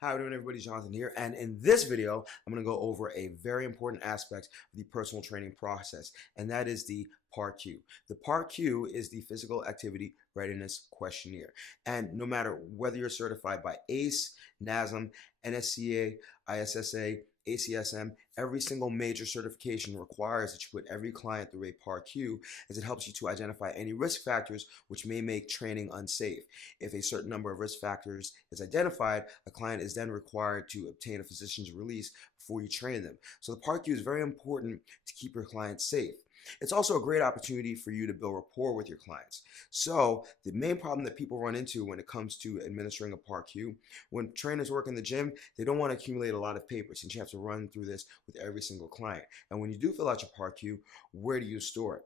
How are you doing, everybody? Jonathan here, and in this video I'm going to go over a very important aspect of the personal training process, and that is the PAR-Q. The PAR-Q is the Physical Activity Readiness Questionnaire, and no matter whether you're certified by ACE, NASM, NSCA, ISSA, ACSM, every single major certification requires that you put every client through a PAR-Q, as it helps you to identify any risk factors which may make training unsafe. If a certain number of risk factors is identified, a client is then required to obtain a physician's release before you train them. So the PAR-Q is very important to keep your clients safe. It's also a great opportunity for you to build rapport with your clients. So the main problem that people run into when it comes to administering a PAR-Q, when trainers work in the gym, they don't want to accumulate a lot of paper since you have to run through this with every single client. And when you do fill out your PAR-Q, where do you store it?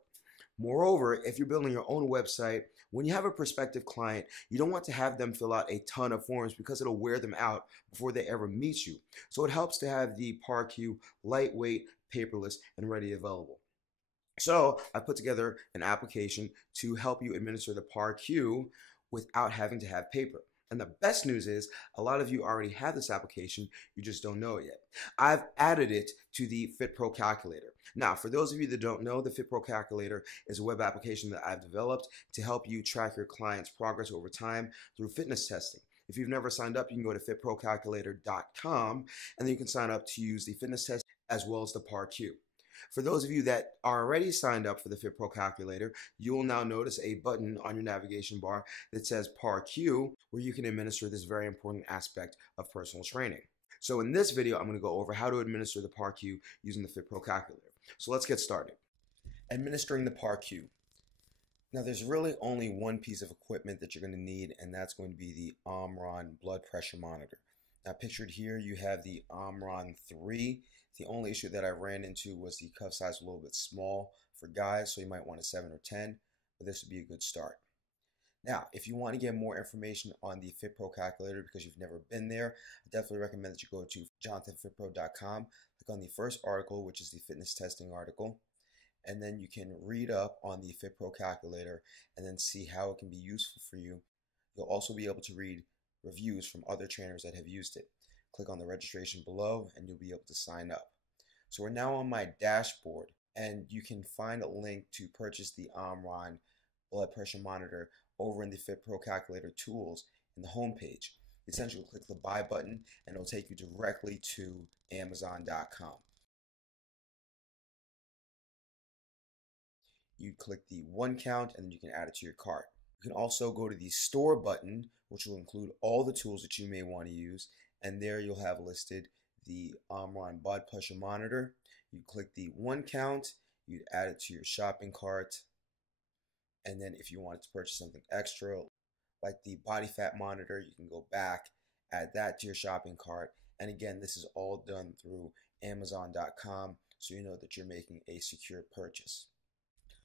Moreover, if you're building your own website, when you have a prospective client, you don't want to have them fill out a ton of forms because it'll wear them out before they ever meet you. So it helps to have the PAR-Q lightweight, paperless, and ready available. So I put together an application to help you administer the PAR-Q without having to have paper. And the best news is a lot of you already have this application, you just don't know it yet. I've added it to the FitPro Calculator. Now, for those of you that don't know, the FitPro Calculator is a web application that I've developed to help you track your client's progress over time through fitness testing. If you've never signed up, you can go to fitprocalculator.com, and then you can sign up to use the fitness test as well as the PAR-Q. For those of you that are already signed up for the FitPro Calculator, you will now notice a button on your navigation bar that says PAR-Q, where you can administer this very important aspect of personal training. So in this video, I'm going to go over how to administer the PAR-Q using the FitPro Calculator. So let's get started. Administering the PAR-Q. Now there's really only one piece of equipment that you're going to need, and that's going to be the Omron blood pressure monitor. Now pictured here, you have the Omron 3. The only issue that I ran into was the cuff size was a little bit small for guys, so you might want a 7 or 10, but this would be a good start. Now, if you want to get more information on the FitPro Calculator because you've never been there, I definitely recommend that you go to jonathanfitpro.com, click on the first article, which is the fitness testing article, and then you can read up on the FitPro Calculator and then see how it can be useful for you. You'll also be able to read reviews from other trainers that have used it. Click on the registration below and you'll be able to sign up. So we're now on my dashboard, and you can find a link to purchase the Omron blood pressure monitor over in the FitPro Calculator tools in the home page. Essentially, click the buy button and it'll take you directly to Amazon.com. You click the one count and then you can add it to your cart. You can also go to the store button, which will include all the tools that you may want to use, and there you'll have listed the Omron blood pressure monitor. You click the one count, you'd add it to your shopping cart, and then if you wanted to purchase something extra like the body fat monitor, you can go back, add that to your shopping cart, and again, this is all done through Amazon.com, so you know that you're making a secure purchase.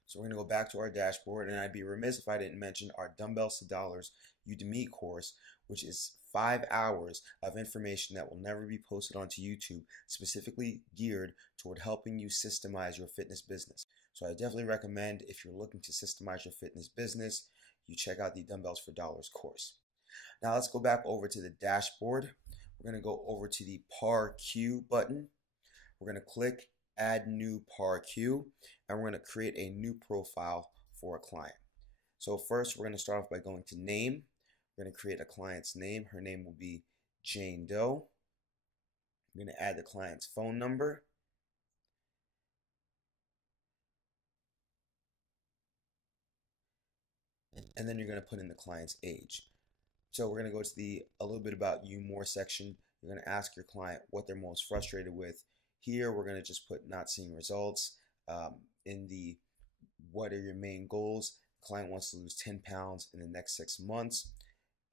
So we're going to go back to our dashboard, and I'd be remiss if I didn't mention our Dumbbells to Dollars Udemy course, which is 5 hours of information that will never be posted onto YouTube, specifically geared toward helping you systemize your fitness business. So I definitely recommend, if you're looking to systemize your fitness business, you check out the Dumbbells for Dollars course. Now let's go back over to the dashboard. We're going to go over to the PAR-Q button. We're going to click Add New PAR-Q, and we're going to create a new profile for a client. So first, we're going to start off by going to Name. We're going to create a client's name. Her name will be Jane Doe. I'm going to add the client's phone number. And then you're going to put in the client's age. So we're going to go to a little bit about you more section. You're going to ask your client what they're most frustrated with. Here, we're going to just put not seeing results. In the what are your main goals? The client wants to lose 10 pounds in the next 6 months.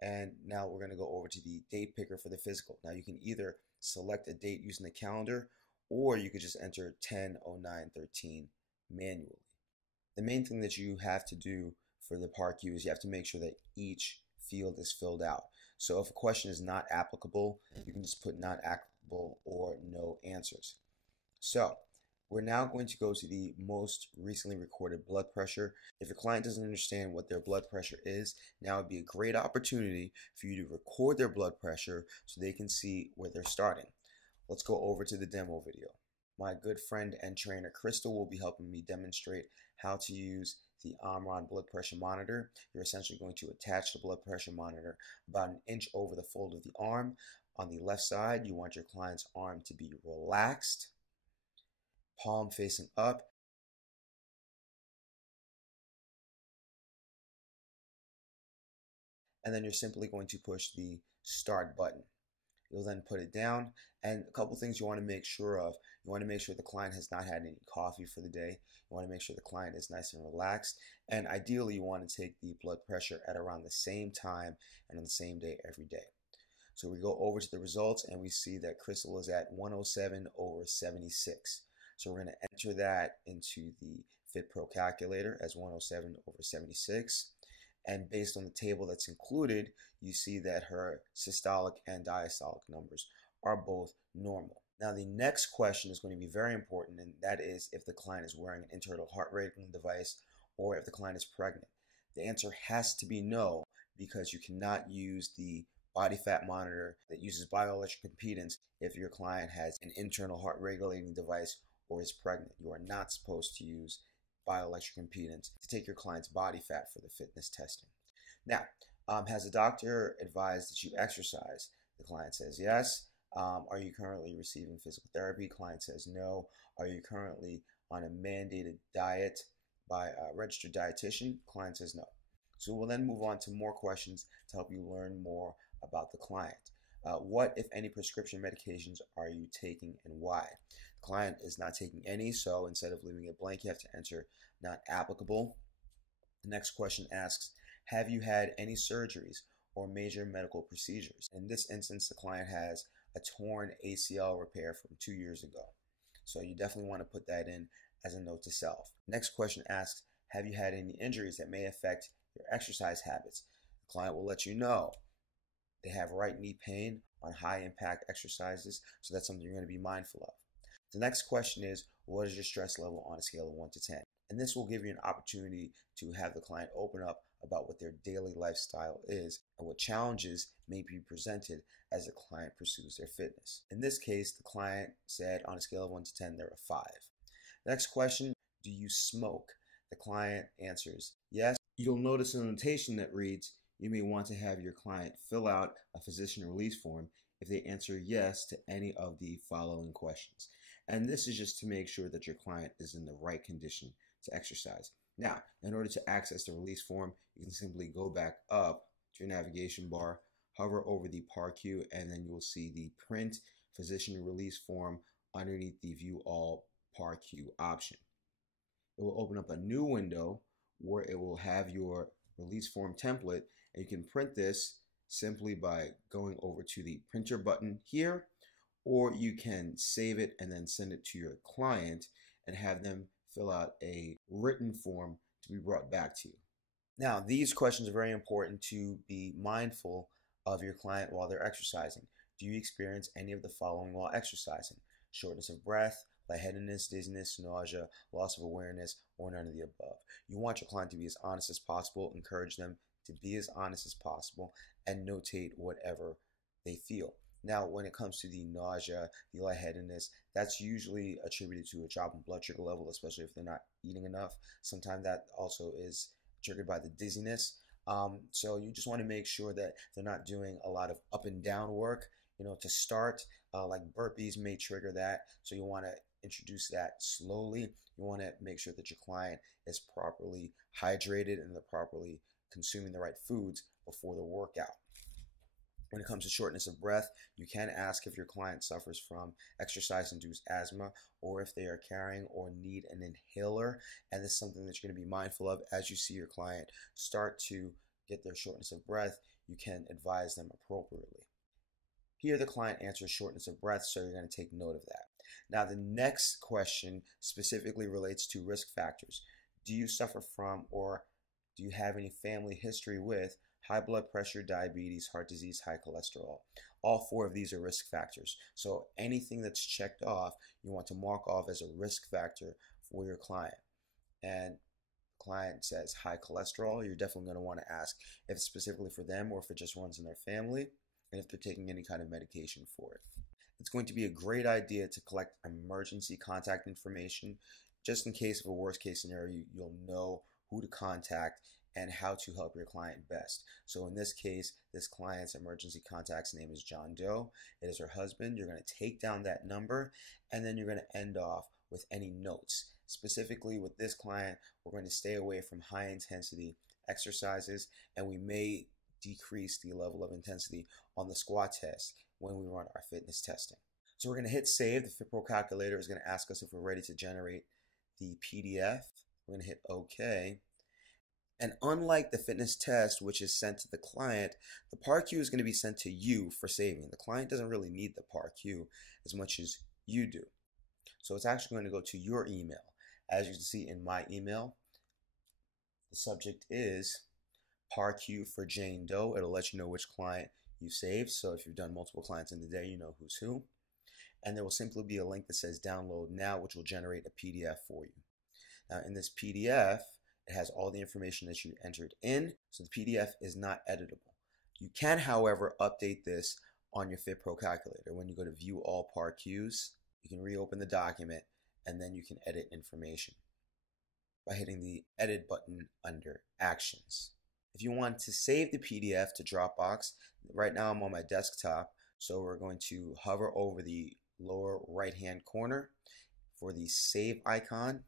And now we're going to go over to the date picker for the physical. Now you can either select a date using the calendar, or you could just enter 10/09/13 manually. The main thing that you have to do for the PAR-Q is you have to make sure that each field is filled out. So if a question is not applicable, you can just put not applicable or no answers. So We're now going to go to the most recently recorded blood pressure. If your client doesn't understand what their blood pressure is, now would be a great opportunity for you to record their blood pressure so they can see where they're starting. Let's go over to the demo video. My good friend and trainer Crystal will be helping me demonstrate how to use the Omron blood pressure monitor. You're essentially going to attach the blood pressure monitor about an inch over the fold of the arm. On the left side, you want your client's arm to be relaxed, palm facing up. And then you're simply going to push the start button. You'll then put it down, and a couple things you want to make sure of. You want to make sure the client has not had any coffee for the day. You want to make sure the client is nice and relaxed, and ideally you want to take the blood pressure at around the same time and on the same day every day. So we go over to the results and we see that Crystal is at 107/76. So we're going to enter that into the FitPro Calculator as 107/76. And based on the table that's included, you see that her systolic and diastolic numbers are both normal. Now, the next question is going to be very important, and that is if the client is wearing an internal heart rate device or if the client is pregnant. The answer has to be no, because you cannot use the body fat monitor that uses bioelectric impedance if your client has an internal heart regulating device or is pregnant. You are not supposed to use bioelectric impedance to take your client's body fat for the fitness testing. Now, has the doctor advised that you exercise? The client says yes. Are you currently receiving physical therapy? Client says no. Are you currently on a mandated diet by a registered dietitian? Client says no. So we'll then move on to more questions to help you learn more about the client. What, if any, prescription medications are you taking and why? The client is not taking any, so instead of leaving it blank, you have to enter not applicable. The next question asks, have you had any surgeries or major medical procedures? In this instance, the client has a torn ACL repair from 2 years ago. So you definitely want to put that in as a note to self. Next question asks, have you had any injuries that may affect your exercise habits? The client will let you know. They have right knee pain on high impact exercises, so that's something you're going to be mindful of. The next question is, what is your stress level on a scale of 1 to 10? And this will give you an opportunity to have the client open up about what their daily lifestyle is and what challenges may be presented as the client pursues their fitness. In this case, the client said on a scale of 1 to 10, they're a 5. Next question, do you smoke? The client answers yes. You'll notice a notation that reads, you may want to have your client fill out a physician release form if they answer yes to any of the following questions. And this is just to make sure that your client is in the right condition to exercise. Now, in order to access the release form, you can simply go back up to your navigation bar, hover over the PAR-Q, and then you will see the print physician release form underneath the view all PAR-Q option. It will open up a new window where it will have your release form template, and you can print this simply by going over to the printer button here, or you can save it and then send it to your client and have them fill out a written form to be brought back to you. Now, these questions are very important to be mindful of your client while they're exercising. Do you experience any of the following while exercising? Shortness of breath, lightheadedness, dizziness, nausea, loss of awareness, or none of the above. You want your client to be as honest as possible. Encourage them to be as honest as possible and notate whatever they feel. Now, when it comes to the nausea, the lightheadedness, that's usually attributed to a drop in blood sugar level, especially if they're not eating enough. Sometimes that also is triggered by the dizziness. So you just want to make sure that they're not doing a lot of up and down work. To start, like burpees may trigger that. So you want to introduce that slowly. You want to make sure that your client is properly hydrated and they're properly consuming the right foods before the workout. When it comes to shortness of breath, you can ask if your client suffers from exercise-induced asthma or if they are carrying or need an inhaler. And this is something that you're going to be mindful of as you see your client start to get their shortness of breath. You can advise them appropriately. Here, the client answers shortness of breath, so you're going to take note of that. Now, the next question specifically relates to risk factors. Do you suffer from or do you have any family history with high blood pressure, diabetes, heart disease, high cholesterol. All 4 of these are risk factors. So anything that's checked off, you want to mark off as a risk factor for your client. And client says high cholesterol, you're definitely going to want to ask if it's specifically for them or if it just runs in their family, and if they're taking any kind of medication for it. It's going to be a great idea to collect emergency contact information just in case of a worst case scenario. You'll know who to contact and how to help your client best. So in this case, this client's emergency contact's name is John Doe. It is her husband. You're going to take down that number, and then you're going to end off with any notes. Specifically with this client, we're going to stay away from high intensity exercises, and we may decrease the level of intensity on the squat test when we run our fitness testing. So we're going to hit save. The FitPro Calculator is going to ask us if we're ready to generate the PDF. We're going to hit OK. And unlike the fitness test, which is sent to the client, the PAR-Q is going to be sent to you for saving. The client doesn't really need the PAR-Q as much as you do. So it's actually going to go to your email. As you can see in my email, the subject is PAR-Q for Jane Doe. It'll let you know which client you saved. So if you've done multiple clients in the day, you know who's who. And there will simply be a link that says download now, which will generate a PDF for you. Now in this PDF, it has all the information that you entered in, so the PDF is not editable. You can, however, update this on your FitPro Calculator. When you go to view all PAR-Qs, you can reopen the document, and then you can edit information by hitting the edit button under actions. If you want to save the PDF to Dropbox, right now I'm on my desktop, so we're going to hover over the lower right hand corner for the save icon,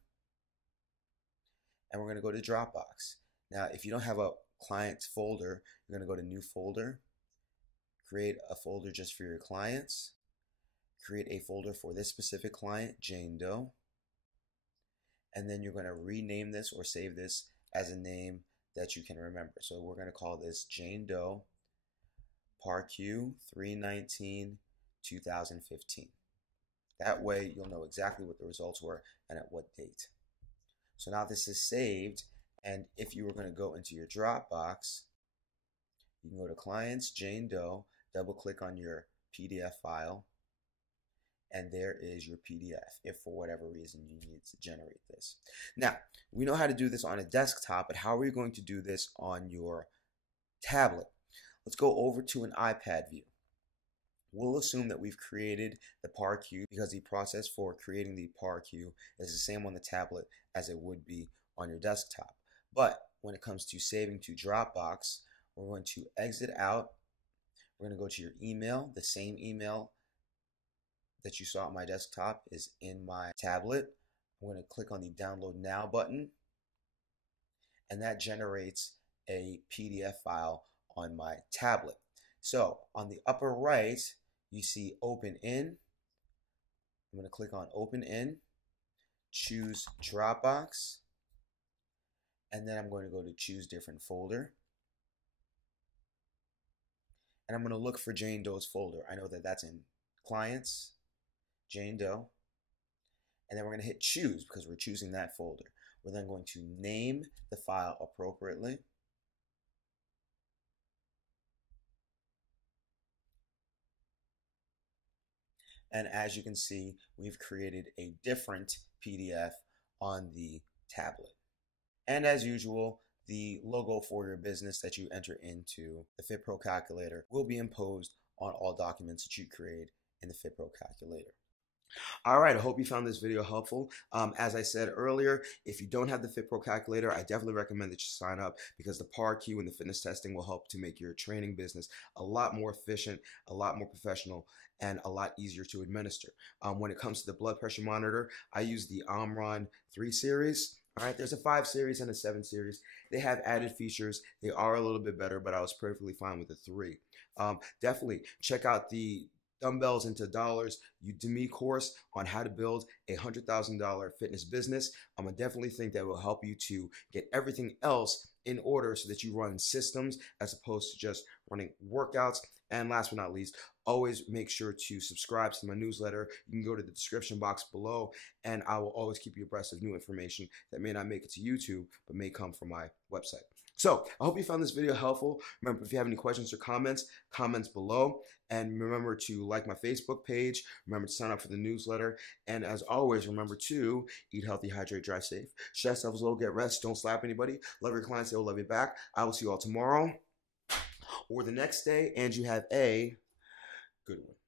and we're going to go to Dropbox. Now if you don't have a clients folder, you're going to go to new folder, create a folder just for your clients, create a folder for this specific client, Jane Doe, and then you're going to rename this or save this as a name that you can remember. So we're going to call this Jane Doe PAR-Q 3/19/2015. That way you'll know exactly what the results were and at what date. So now this is saved, and if you were going to go into your Dropbox, you can go to Clients, Jane Doe, double click on your PDF file, and there is your PDF if for whatever reason you need to generate this. Now, we know how to do this on a desktop, but how are we going to do this on your tablet? Let's go over to an iPad view. We'll assume that we've created the PAR-Q because the process for creating the PAR-Q is the same on the tablet as it would be on your desktop. But when it comes to saving to Dropbox, we're going to exit out. We're going to go to your email. The same email that you saw on my desktop is in my tablet. I'm going to click on the Download Now button, and that generates a PDF file on my tablet. So on the upper right, you see Open In. I'm going to click on Open In, choose Dropbox, and then I'm going to go to Choose Different Folder. And I'm going to look for Jane Doe's folder. I know that that's in Clients, Jane Doe. And then we're going to hit Choose because we're choosing that folder. We're then going to name the file appropriately. And as you can see, we've created a different PDF on the tablet. And as usual, the logo for your business that you enter into the FitPro Calculator will be imposed on all documents that you create in the FitPro Calculator. All right, I hope you found this video helpful. As I said earlier, if you don't have the FitPro Calculator, I definitely recommend that you sign up because the PAR-Q and the fitness testing will help to make your training business a lot more efficient, a lot more professional, and a lot easier to administer. When it comes to the blood pressure monitor, I use the Omron 3 series. All right, there's a 5 series and a 7 series. They have added features. They are a little bit better, but I was perfectly fine with the 3. Definitely check out the Dumbbells into Dollars Udemy course on how to build a $100,000 fitness business. I definitely think that will help you to get everything else in order so that you run systems as opposed to just running workouts. And last but not least, always make sure to subscribe to my newsletter. You can go to the description box below, and I will always keep you abreast of new information that may not make it to YouTube, but may come from my website. So I hope you found this video helpful. Remember, if you have any questions or comments, comments below. And remember to like my Facebook page. Remember to sign up for the newsletter. And as always, remember to eat healthy, hydrate, drive safe. Stress levels low, get rest, don't slap anybody. Love your clients, they will love you back. I will see you all tomorrow or the next day, and you have a good one.